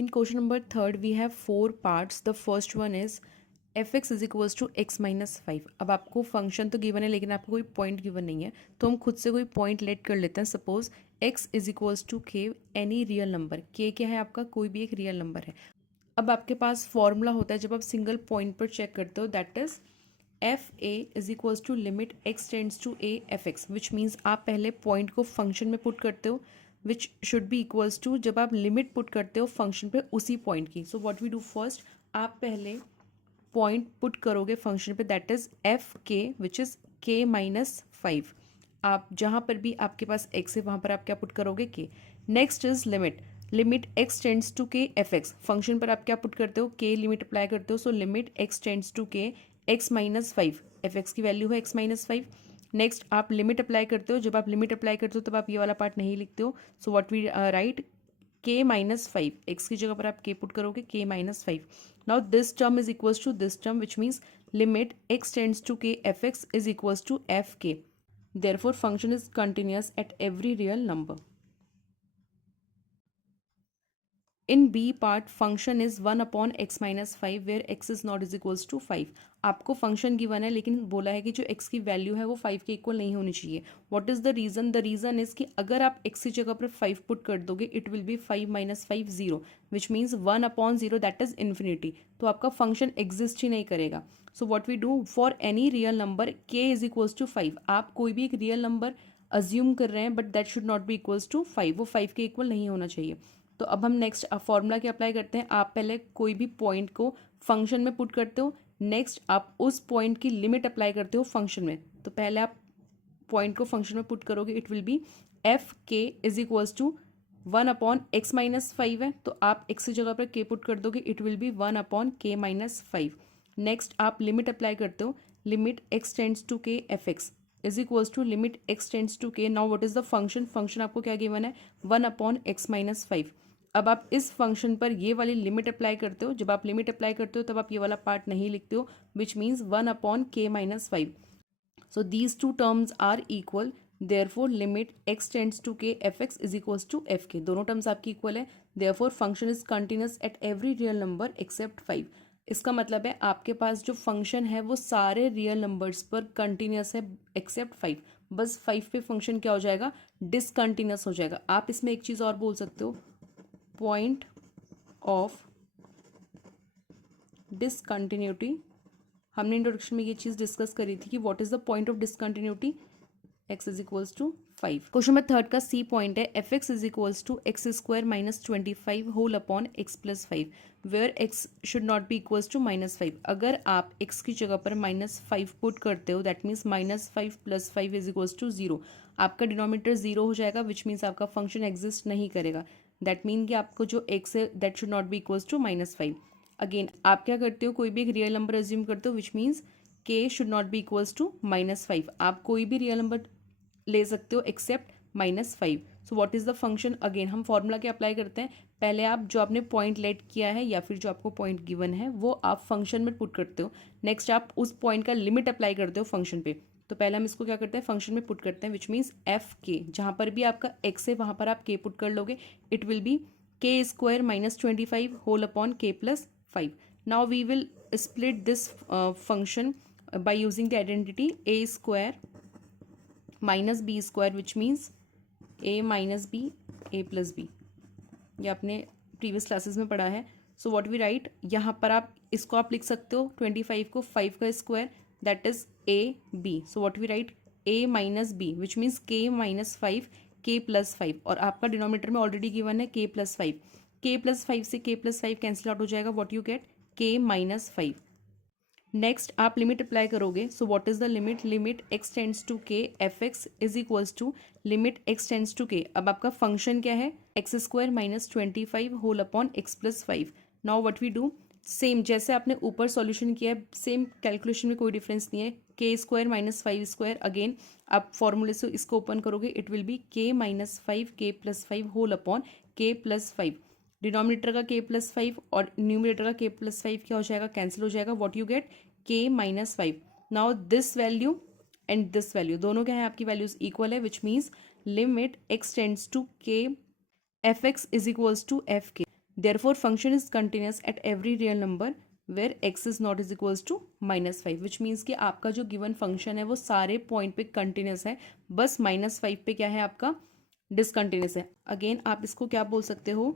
In question number third, we have four parts. The first one is fx is equals to x minus five. अब आपको function तो given है लेकिन आपको कोई पॉइंट गिवन नहीं है, तो हम खुद से कोई पॉइंट लेट कर लेते हैं. Suppose x is equals to k any real number. k क्या है आपका? कोई भी एक रियल नंबर है. अब आपके पास फॉर्मूला होता है जब आप सिंगल पॉइंट पर चेक करते हो, that is f a is equals to limit x tends to a f x, which means आप पहले पॉइंट को फंक्शन में पुट करते हो, which should be equals to जब आप लिमिट पुट करते हो फंक्शन पे उसी पॉइंट की. So what we do first, आप पहले पॉइंट पुट करोगे फंक्शन पे, that is f k which is k minus five. आप जहाँ पर भी आपके पास एक्स है वहाँ पर आप क्या पुट करोगे? K. Next is limit x tends to k f x. Function पर आप क्या पुट करते हो? के लिमिट अप्लाई करते हो. So limit x tends to k x minus five. F x की वैल्यू है एक्स माइनस फाइव. नेक्स्ट आप लिमिट अप्लाई करते हो. जब आप लिमिट अप्लाई करते हो तब आप ये वाला पार्ट नहीं लिखते हो. So what we write, k minus five. X की जगह पर आप के पुट करोगे, k minus five. Now this term is equals to this term, which means limit x tends to k f x is equals to f k. Therefore, function is continuous at every real number. In B part, function is 1 upon x minus 5 where x is not is equals to 5. आपको function given है लेकिन बोला है कि जो x की value है वो 5 के इक्वल नहीं होनी चाहिए. What is the reason? The reason is कि अगर आप x की जगह पर 5 पुट कर दोगे it will be 5 minus 5 0, which means 1 upon 0 that is infinity. तो आपका फंक्शन एग्जिस्ट ही नहीं करेगा. So what we do, for any real number k is equals to 5. आप कोई भी एक रियल नंबर अज्यूम कर रहे हैं but that should not be equals to 5. वो 5 के इक्वल नहीं होना चाहिए. तो अब हम नेक्स्ट फॉर्मूला क्या अप्लाई करते हैं. आप पहले कोई भी पॉइंट को फंक्शन में पुट करते हो, नेक्स्ट आप उस पॉइंट की लिमिट अप्लाई करते हो फंक्शन में. तो पहले आप पॉइंट को फंक्शन में पुट करोगे, it will be f k is equals to 1 upon x minus five है, तो आप एक्स की जगह पर के पुट कर दोगे, it will be 1 upon k minus five. Next आप लिमिट अप्लाई करते हो, limit x tends to k f x is equals to limit x tends to k. Now what is the function? Function आपको क्या given है? 1 upon x minus five. अब आप इस function पर ये वाली लिमिट अप्लाई करते हो. जब आप लिमिट अप्लाई करते हो तब आप ये वाला पार्ट नहीं लिखते हो, which means 1 upon k minus five. So these two terms are equal, therefore limit x tends to k f x is equals to f k. दोनों टर्म्स आपकी इक्वल है. Therefore function is continuous at every real number except 5. इसका मतलब है आपके पास जो function है वो सारे रियल नंबर्स पर कंटिन्यूस है एक्सेप्ट 5. बस 5 पे फंक्शन क्या हो जाएगा? डिसकंटिन्यूस हो जाएगा. आप इसमें एक चीज़ और बोल सकते हो, पॉइंट ऑफ डिसकंटिन्यूटी. हमने इंट्रोडक्शन में ये चीज़ डिस्कस करी थी कि what is the point of discontinuity. x is equals to 5. Question number third का सी पॉइंट है f x is equals to x square minus 25 whole upon x plus 5 where x should not be equals to minus 5. अगर आप x की जगह पर minus 5 put करते हो, that means minus 5 plus 5 is equals to 0. आपका denominator 0 हो जाएगा, विच मीन्स आपका फंक्शन एग्जिस्ट नहीं करेगा. दैट मीन कि आपको जो x है that should not be equals to minus 5. Again आप क्या करते हो, कोई भी एक रियल नंबर अज्यूम करते हो, which means k should not be equals to minus 5. आप कोई भी रियल नंबर ले सकते हो except minus 5. So what is the function? Again हम फॉर्मूला क्या अप्लाई करते हैं, पहले आप जो आपने पॉइंट लेट किया है या फिर जो आपको पॉइंट गिवन है वो आप फंक्शन में पुट करते हो. नेक्स्ट आप उस पॉइंट का लिमिट अप्लाई करते हो फंक्शन पे. तो पहले हम इसको क्या करते हैं, फंक्शन में पुट करते हैं, विच मीन्स एफ के. जहाँ पर भी आपका एक्स है वहाँ पर आप के पुट कर लोगे, it will be k square minus 25 whole upon k plus 5. Now we will split this function by using the identity a square minus b square, which means a minus b a plus b. ये आपने previous classes में पढ़ा है. सो what we right, यहाँ पर आप इसको आप लिख सकते हो 25 को 5 का square, that is a b. So what we write, a minus b which means k minus 5 k plus 5. और आपका डिनोमिनेटर में ऑलरेडी गिवन है के प्लस 5. के प्लस 5 से के प्लस 5 कैंसिल आउट हो जाएगा. What you get, k minus 5. Next आप लिमिट अप्लाई करोगे. So what is the limit, limit x tends to k f x is equals to limit x tends to k. अब आपका function क्या है, x square minus 25 whole upon x plus 5. Now what we do, same जैसे आपने ऊपर solution किया है same calculation में कोई डिफरेंस नहीं है. के स्क्वायर माइनस 5 स्क्वायर, अगेन आप फॉर्मूले से इसको ओपन करोगे, इट विल बी के minus 5 k plus 5 whole upon k plus 5. Denominator का के प्लस 5 और न्यूमिनेटर का के प्लस 5 क्या हो जाएगा, कैंसिल हो जाएगा. What you get, k minus 5. Now this value and this value दोनों क्या है, आपकी वैल्यूज इक्वल है, which means limit x tends to k f x is equals to f k. Therefore function is continuous at every real number where x is not is equals to -5, which means कि आपका जो given function है वो सारे point पे continuous है, बस -5 पे क्या है आपका डिसकंटिन्यूस है। अगेन आप इसको क्या बोल सकते हो,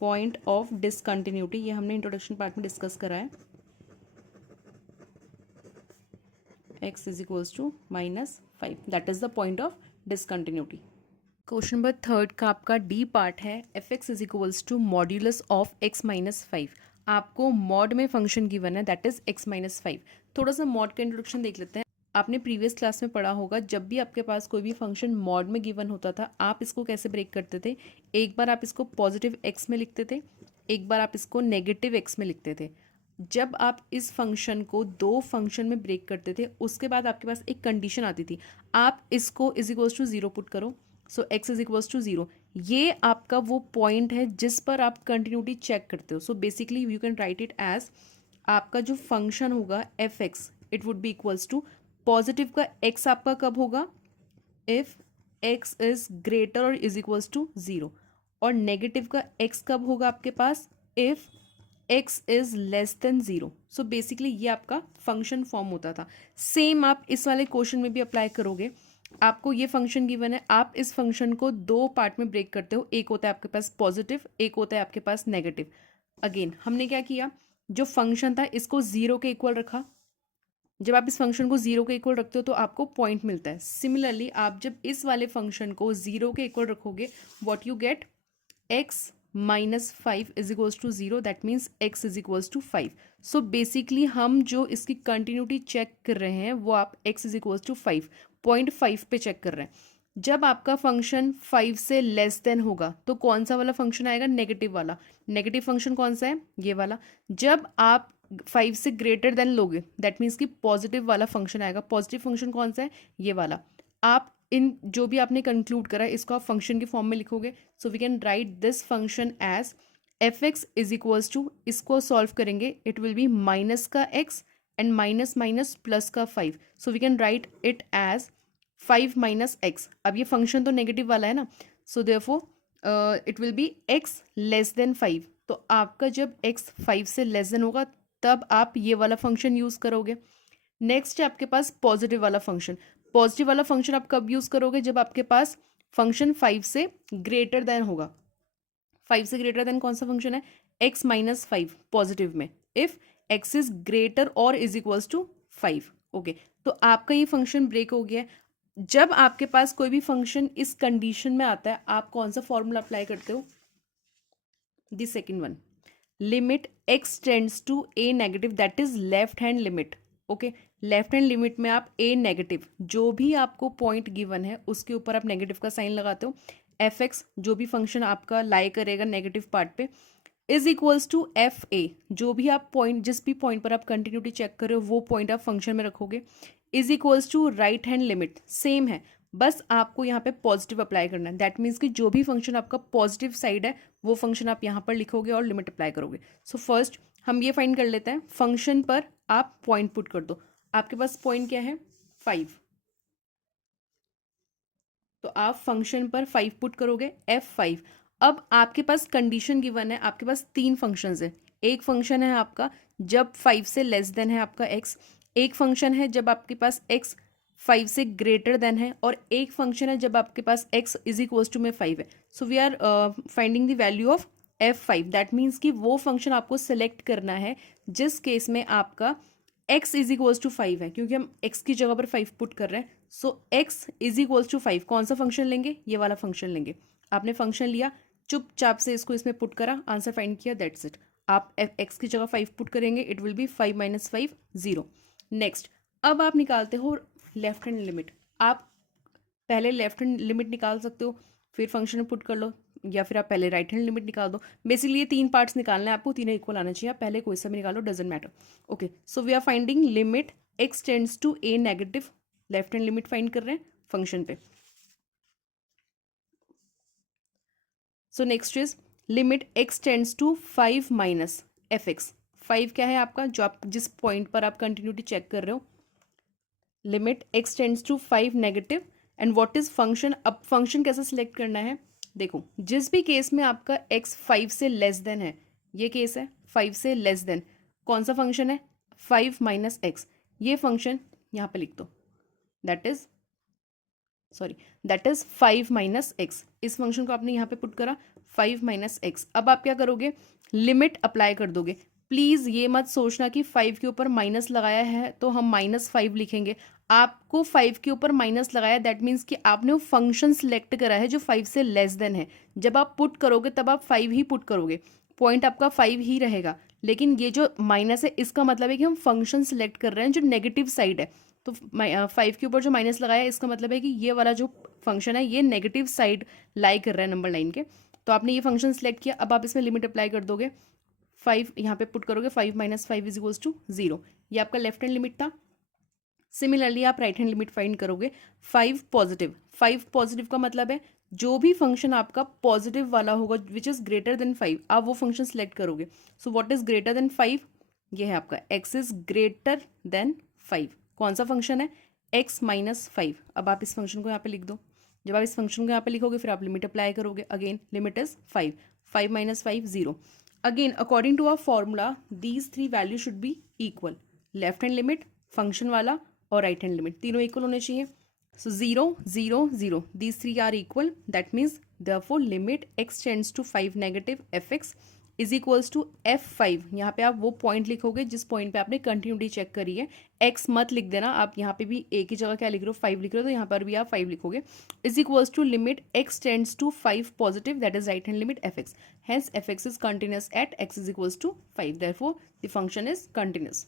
पॉइंट ऑफ डिसकंटिन्यूटी, ये हमने इंट्रोडक्शन पार्ट में डिस्कस करा है। x is equals to -5, that is the point of discontinuity. Question number third का आपका डी पार्ट है, f x is equals to modulus of x-5। आपको मॉड में फंक्शन गिवन है, दैट इज x-5। थोड़ा सा मॉड का इंट्रोडक्शन देख लेते हैं। आपने प्रीवियस क्लास में पढ़ा होगा, जब भी आपके पास कोई भी फंक्शन मॉड में गिवन होता था, आप इसको कैसे ब्रेक करते थे, एक बार आप इसको पॉजिटिव x में लिखते थे, एक बार आप इसको नेगेटिव x में लिखते थे। जब आप इस फंक्शन को दो फंक्शन में ब्रेक करते थे, उसके बाद आपके पास एक कंडीशन आती थी, आप इसको इज इक्वल्स टू 0 पुट करो, सो x इज इक्वल्स टू 0। ये आपका वो पॉइंट है जिस पर आप कंटिन्यूटी चेक करते हो। So basically you can write it as, आपका जो फंक्शन होगा f x, it would be equals to, positive का x आपका कब होगा, इफ x इज ग्रेटर और इज इक्वल्स टू 0, और नेगेटिव का x कब होगा आपके पास, if x is less than 0। So basically ये आपका फंक्शन फॉर्म होता था। सेम आप इस वाले क्वेश्चन में भी अप्लाई करोगे। आपको ये फंक्शन गिवन है, आप इस फंक्शन को दो पार्ट में ब्रेक करते हो, एक होता है आपके पास पॉजिटिव, एक होता है आपके पास नेगेटिव। अगेन हमने क्या किया, जो फंक्शन था इसको 0 के इक्वल रखा। जब आप इस फंक्शन को 0 के इक्वल रखते हो तो आपको पॉइंट मिलता है। सिमिलरली आप जब इस वाले फंक्शन को 0 के इक्वल रखोगे, what you get, x-5 is equals to 0, that means x is equals to 5। So basically हम जो इसकी कंटिन्यूटी चेक कर रहे हैं वो आप x इज इक्वल्स टू 5.5 पे चेक कर रहे हैं। जब आपका फंक्शन 5 से लेस देन होगा तो कौन सा वाला फंक्शन आएगा, नेगेटिव वाला। नेगेटिव फंक्शन कौन सा है, ये वाला। जब आप 5 से ग्रेटर देन लोगे, दैट मीन्स कि पॉजिटिव वाला फंक्शन आएगा। पॉजिटिव फंक्शन कौन सा है, ये वाला। आप इन जो भी आपने कंक्लूड करा है इसको आप फंक्शन के फॉर्म में लिखोगे। So we can write this function as f x is equals to, इसको सॉल्व करेंगे इट विल बी माइनस का x and minus minus plus का 5। So we can write it as 5 minus x. अब ये function तो negative वाला है ना, so therefore it will be x less than 5। तो आपका जब x 5 से लेस देन होगा तब आप ये वाला फंक्शन यूज़ करोगे। नेक्स्ट है आपके पास पॉजिटिव वाला फंक्शन। पॉजिटिव वाला फंक्शन आप कब यूज़ करोगे, जब आपके पास फंक्शन 5 से ग्रेटर देन होगा। 5 से ग्रेटर देन कौन सा फंक्शन है, x-5 पॉजिटिव में, इफ x इज ग्रेटर और इज इक्वल्स टू 5। ओके, तो आपका ये फंक्शन ब्रेक हो गया है। जब आपके पास कोई भी फंक्शन इस कंडीशन में आता है, आप कौन सा फॉर्मूला अप्लाई करते हो, the second one, limit x tends to a negative, that is left hand limit. Okay, left hand limit में आप a नेगेटिव, जो भी आपको पॉइंट गिवन है उसके ऊपर आप नेगेटिव का साइन लगाते हो। एफ एक्स, जो भी फंक्शन आपका लाई करेगा नेगेटिव पार्ट पे, is equals to f a, जो भी आप पॉइंट, जिस भी पॉइंट पर आप कंटिन्यूटी चेक कर रहे हो वो पॉइंट आप फंक्शन में रखोगे, is equals to right hand limit. Same है, बस आपको यहाँ पे पॉजिटिव अप्लाई करना है। दैट मीन्स कि जो भी फंक्शन आपका पॉजिटिव साइड है वो फंक्शन आप यहाँ पर लिखोगे और लिमिट अप्लाई करोगे। सो फर्स्ट हम ये फाइंड कर लेते हैं, फंक्शन पर आप पॉइंट पुट कर दो। आपके पास पॉइंट क्या है, 5, तो आप फंक्शन पर 5 पुट करोगे, f5। अब आपके पास कंडीशन गिवन है, आपके पास 3 फंक्शंस है। एक फंक्शन है आपका जब 5 से लेस देन है आपका x, एक फंक्शन है जब आपके पास x 5 से ग्रेटर देन है, और एक फंक्शन है जब आपके पास x इज इक्वल्स टू में 5 है। So we are finding the value of f5। That means कि वो फंक्शन आपको सेलेक्ट करना है जिस केस में आपका x इज इक्वल्स टू 5 है, क्योंकि हम x की जगह पर 5 पुट कर रहे हैं। सो x इज इक्वल्स टू 5, कौन सा फंक्शन लेंगे, ये वाला फंक्शन लेंगे। आपने फंक्शन लिया, चुपचाप से इसको इसमें पुट करा, आंसर फाइंड किया, दैट्स इट। आप x की जगह 5 पुट करेंगे, it will be 5 minus 5 0। Next, अब आप निकालते हो लेफ्ट हैंड लिमिट। आप पहले लेफ्ट हैंड लिमिट निकाल सकते हो, फिर फंक्शन में पुट कर लो, या फिर आप पहले राइट हैंड लिमिट निकाल दो। बेसिकली ये 3 पार्ट्स निकालना है आपको, तीनों इक्वल आना चाहिए। आप पहले कोई सा भी निकालो, doesn't matter. Okay, so we are finding limit x tends to a negative, left hand limit find कर रहे हैं फंक्शन पे। So next is limit x tends to 5 minus f x. 5 क्या है आपका, जो आप जिस पॉइंट पर आप कंटिन्यूटी चेक कर रहे हो। Limit x tends to 5 negative, and what is function. अब फंक्शन कैसे सिलेक्ट करना है, देखो जिस भी केस में आपका x 5 से लेस देन है, ये केस है 5 से लेस देन, कौन सा फंक्शन है 5 माइनस एक्स, ये फंक्शन यहाँ पे लिख दो, दैट इज 5 माइनस एक्स। इस फंक्शन को आपने यहाँ पे पुट करा 5 माइनस एक्स। अब आप क्या करोगे, लिमिट अप्लाई कर दोगे। प्लीज़ ये मत सोचना कि 5 के ऊपर माइनस लगाया है तो हम -5 लिखेंगे। आपको 5 के ऊपर माइनस लगाया, दैट मीन्स कि आपने वो फंक्शन सेलेक्ट करा है जो 5 से लेस देन है। जब आप पुट करोगे तब आप 5 ही पुट करोगे, पॉइंट आपका 5 ही रहेगा। लेकिन ये जो माइनस है इसका मतलब है कि हम फंक्शन सेलेक्ट कर रहे हैं जो नेगेटिव साइड है। तो 5 के ऊपर जो माइनस लगाया है इसका मतलब है कि ये वाला जो फंक्शन है ये नेगेटिव साइड लाई कर रहा है नंबर लाइन के। तो आपने ये फंक्शन सेलेक्ट किया, अब आप इसमें लिमिट अप्लाई कर दोगे, 5 यहाँ पे पुट करोगे, 5 माइनस 5 इज इक्वल्स टू 0। ये आपका लेफ्ट हैंड लिमिट था। सिमिलरली आप राइट हैंड लिमिट फाइंड करोगे, 5 पॉजिटिव। 5 पॉजिटिव का मतलब है जो भी फंक्शन आपका पॉजिटिव वाला होगा विच इज ग्रेटर देन 5, आप वो फंक्शन सेलेक्ट करोगे। So what is greater than 5, ये है आपका x इज ग्रेटर देन 5। कौन सा फंक्शन है, x माइनस 5। अब आप इस फंक्शन को यहाँ पे लिख दो। जब आप इस फंक्शन को यहाँ पे लिखोगे फिर आप लिमिट अप्लाई करोगे, again limit is 5, 5 minus 5 0। Again according to our formula these three value should be equal, left hand limit, function वाला और राइट हैंड लिमिट तीनों इक्वल होने चाहिए। So 0 0 0 these three are equal, that means therefore limit x tends to 5 negative fx is equals to f5। यहाँ पे आप वो point लिखोगे जिस पॉइंट पे आपने कंटिन्यूटी चेक करी है, x मत लिख देना। आप यहाँ पे भी a की जगह क्या लिख रहे हो 5 लिख रहे हो, तो यहाँ पर भी आप 5 लिखोगे। Is equals to limit x tends to 5 positive, that is right hand limit fx, hence fx is continuous at x is equals to 5, therefore the function is continuous.